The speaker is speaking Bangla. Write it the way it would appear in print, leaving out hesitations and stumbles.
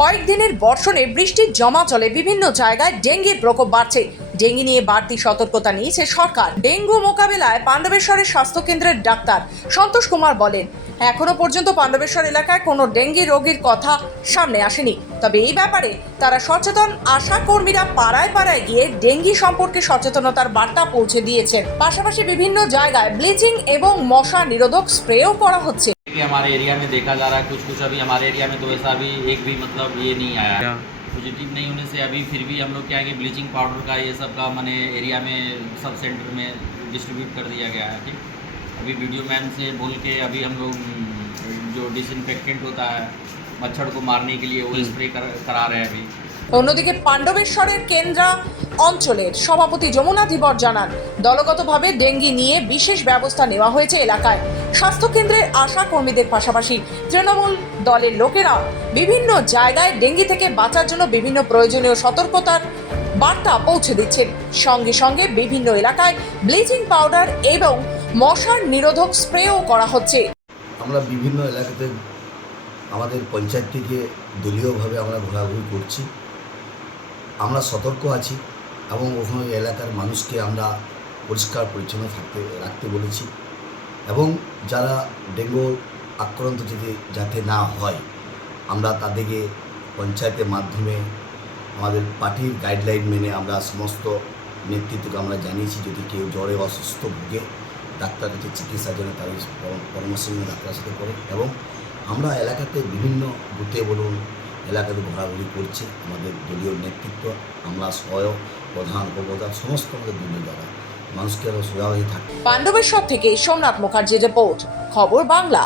কয়েকদিনের বর্ষণে বৃষ্টির জমা জলে বিভিন্ন জায়গায় ডেঙ্গির প্রকোপ বাড়ছে। ডেঙ্গি নিয়ে বাড়তি সতর্কতা নিয়েছে সরকার। ডেঙ্গু মোকাবিলায় পাণ্ডবেশ্বরের স্বাস্থ্যকেন্দ্রের ডাক্তার সন্তোষ কুমার বলেন, এখনো পর্যন্ত পাণ্ডবেশ্বর এলাকায় কোনো ডেঙ্গি রোগীর কথা সামনে আসেনি। তবে এই ব্যাপারে তারা সচেতন। আশা কর্মীরা পাড়ায় পাড়ায় গিয়ে ডেঙ্গি সম্পর্কে সচেতনতার বার্তা পৌঁছে দিয়েছেন। পাশাপাশি বিভিন্ন জায়গায় ব্লিচিং এবং মশা নিরোধক স্প্রেও করা হচ্ছে। कि हमारे एरिया में देखा जा रहा है कुछ अभी हमारे एरिया में तो ऐसा अभी एक भी मतलब ये नहीं आया है पॉजिटिव नहीं होने से। अभी फिर भी हम लोग क्या है कि ब्लीचिंग पाउडर का ये सब का मैंने एरिया में सब सेंटर में डिस्ट्रीब्यूट कर दिया गया है। ठीक, अभी वीडियो मैन से बोल के अभी हम लोग जो डिसइंफेक्टेंट होता है मच्छर को मारने के लिए वो स्प्रे करा रहे हैं अभी। অন্যদিকে পাণ্ডবেশ্বরের কেন্দ্রা অঞ্চলের সভাপতি যমুনা ধীবর জানান, দলগতভাবে ডেঙ্গি নিয়ে বিশেষ ব্যবস্থা নেওয়া হয়েছে এলাকায়। স্বাস্থ্যকেন্দ্রের আশা কর্মীদের পাশাপাশি তৃণমূল দলের লোকেরা বিভিন্ন জায়গায় ডেঙ্গি থেকে বাঁচার জন্য বিভিন্ন প্রয়োজনীয় সতর্কতার বার্তা পৌঁছে দিচ্ছেন। সঙ্গে সঙ্গে বিভিন্ন এলাকায় ব্লিচিং পাউডার এবং মশার নিরোধক স্প্রেও করা হচ্ছে। আমরা বিভিন্ন এলাকাতে আমাদের পঞ্চায়েত থেকে দলীয়ভাবে আমরা ঘোরাঘুরি করছি। আমরা সতর্ক আছি এবং ওখানে এলাকার মানুষকে আমরা পরিষ্কার পরিচ্ছন্ন রাখতে বলেছি এবং যারা ডেঙ্গু আক্রান্ত যাতে না হয় আমরা তাদেরকে পঞ্চায়েতের মাধ্যমে আমাদের পার্টির গাইডলাইন মেনে আমরা সমস্ত নেতৃত্বকে আমরা জানিয়েছি, যদি কেউ জ্বরে অসুস্থ ভুগে ডাক্তার কাছে চিকিৎসার জন্য তাদের পরামর্শ নিয়ে ডাক্তারের সাথে করে। এবং আমরা এলাকাতে বিভিন্ন বুথে বলুন এলাকাতে ঘোরাঘুরি করছি। আমাদের দলীয় নেতৃত্ব, আমরা সহায়ক প্রধান উপপ্রধান সমস্ত আমাদের দলীয় দ্বারা মানুষকে আরও সহায় হয়ে থাকে। পাণ্ডবেশ্বর থেকে সোমনাথ মুখার্জি রিপোর্ট, খবর বাংলা।